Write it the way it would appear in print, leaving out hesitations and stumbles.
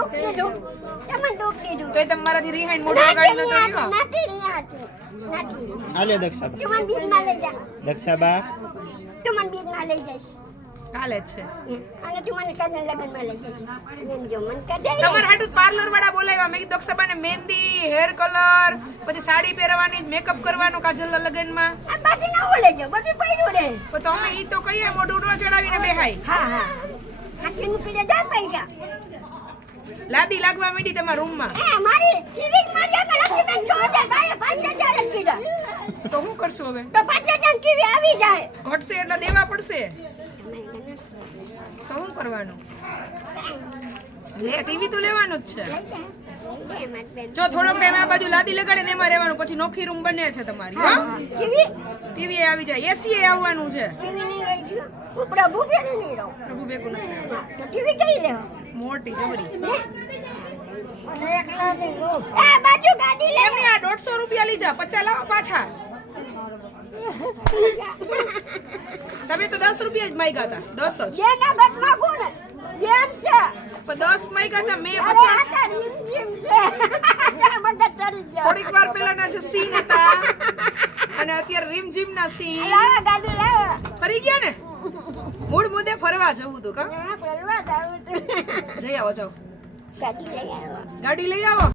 દુઃખ દીધું તમને દુઃખ દીધું તોય તમારાથી રિહાઈન મોઢું ગાડી નતો રહ્યો નથી રહ્યા નથી આલ્યો દક્ષાબા તું મને બીજમાં લઈ જા દક્ષાબા તું મને બીજમાં લઈ જઈશ હાલે જ છે અને તું મને કદન લગનમાં લઈ જઈશ એમ જો મન કદે તમાર હાટુ પાર્લર વાળા બોલાવ્યા મેં કીધું દક્ષાબાને મહેંદી હેર કલર પછી સાડી પહેરવાની મેકઅપ કરવાનું કાજલ લગનમાં આ બાકી ના ઓલે જો બધું પડ્યું રે તો તમે ઈ તો કહીએ મોઢું નો ચડાવીને બેહાય હા હા આખી મૂકી દે જા પૈસા લાદી લાગવા માંડી તમારા રૂમમાં એ મારી ટીવી માં જે લખી બેન છોડે બાય 5000 કીધા તો શું કરશું હવે તો 5000 ટીવી આવી જાય ઘટશે એટલે દેવા પડશે તો શું કરવાનું લે ટીવી તો લેવાનું જ છે જો થોડોક ટાઈમ આ બાજુ લાદી લગાડે ને એમાં રહેવાનું પછી નોખી રૂમ બને છે તમારી હો ટીવી ટીવી આવી જાય એસી એ આવવાનું છે ટીવી નહીં લઈ ગયો પ્રભુ કે નહીં રહો પ્રભુ ભેગું નથી તો ટીવી કઈ લેવો મોટી જબરી એ બાજુ ગાડી લે એમને આ 150 રૂપિયા લીધા 50 લાવો પાછા તમે તો 10 રૂપિયા જ માંગ્યા હતા 10 જ જેના બદમાં કોણ જેમ છે પણ 10 માંગ્યા હતા મેં અરે 50 આ તો રીમ છે મગજ તરી જાય થોડીક વાર પહેલાના જે સીન હતા અને અત્યારે રીમઝીમ ના સીન લાવા ગાડી લાવા ફરી ગયા ને મૂળ મુદ્દે ફરવા જવું હતું કા આ પહેલવા જાવ જઈ આવો જાઓ ગાડી લઈ આવો ગાડી લઈ આવો